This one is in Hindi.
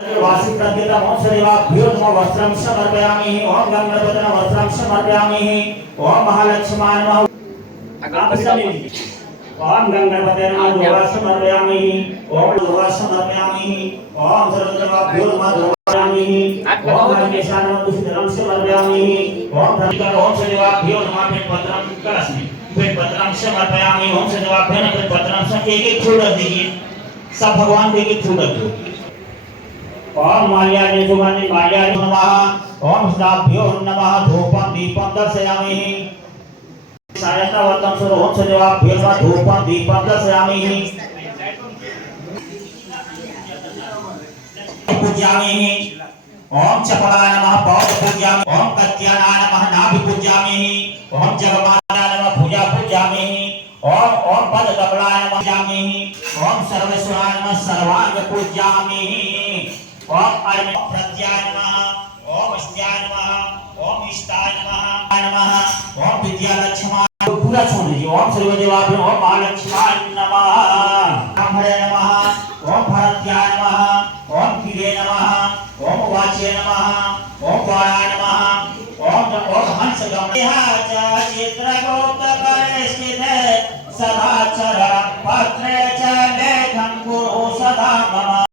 वासी प्रत्येकम ओम श्रीवाभ्यो नमः वस्त्रं समर्पयामि ओम गंगाधरन वस्त्रं समर्पयामि ओम महालक्ष्माय नमः आप सभी ओम गंगाधरन नमः समर्पयामि ओम नमः समर्पयामि ओम सर्वदेवाभ्यो नमः समर्पयामि ओम गणेशाय नमः पुष्पं समर्पयामि ओम धनिकर ओम श्रीवाभ्यो नमः पेटपत्रं कलशमि पेटपत्रं समर्पयामि ओम श्रीवाभ्यो नमः पेटपत्रं से एक फूल दीजिए सब भगवान को एक फूल दो ओम माल्यानि सुगंधि माल्यानि नमः ओम श्राभ्यो नमः धूपं दीपं दर्शयामि सायतावतं सुर ओम सदेवाभ्यो नमः धूपं दीपं दर्शयामि पूजयामि ओम चपलाय नमः पौध पूजयामि ओम कत्यानाय नमः नाभि पूजयामि ओम जगमाताय नमः भुजा पूजयामि ओम पदकमलाय नमः पूजयामि ओम सर्वेश्वराय नमः सर्वांग पूजयामि ओम अर्म प्रत्याय नमः ओम अस्त्याय नमः ओम इष्टाय नमः ओम विद्यालक्ष्माय पूरा छोड़ दीजिए ओम सर्वदेवाभ्यो ओम महालक्ष्माय नमः ब्रह्मणे नमः ओम भरत्याय नमः ओम कीरे नमः ओम वाचे नमः ओम वाराय नमः ओम हंसगमने चित्रगुप्त करे स्थित सदाचर पत्रे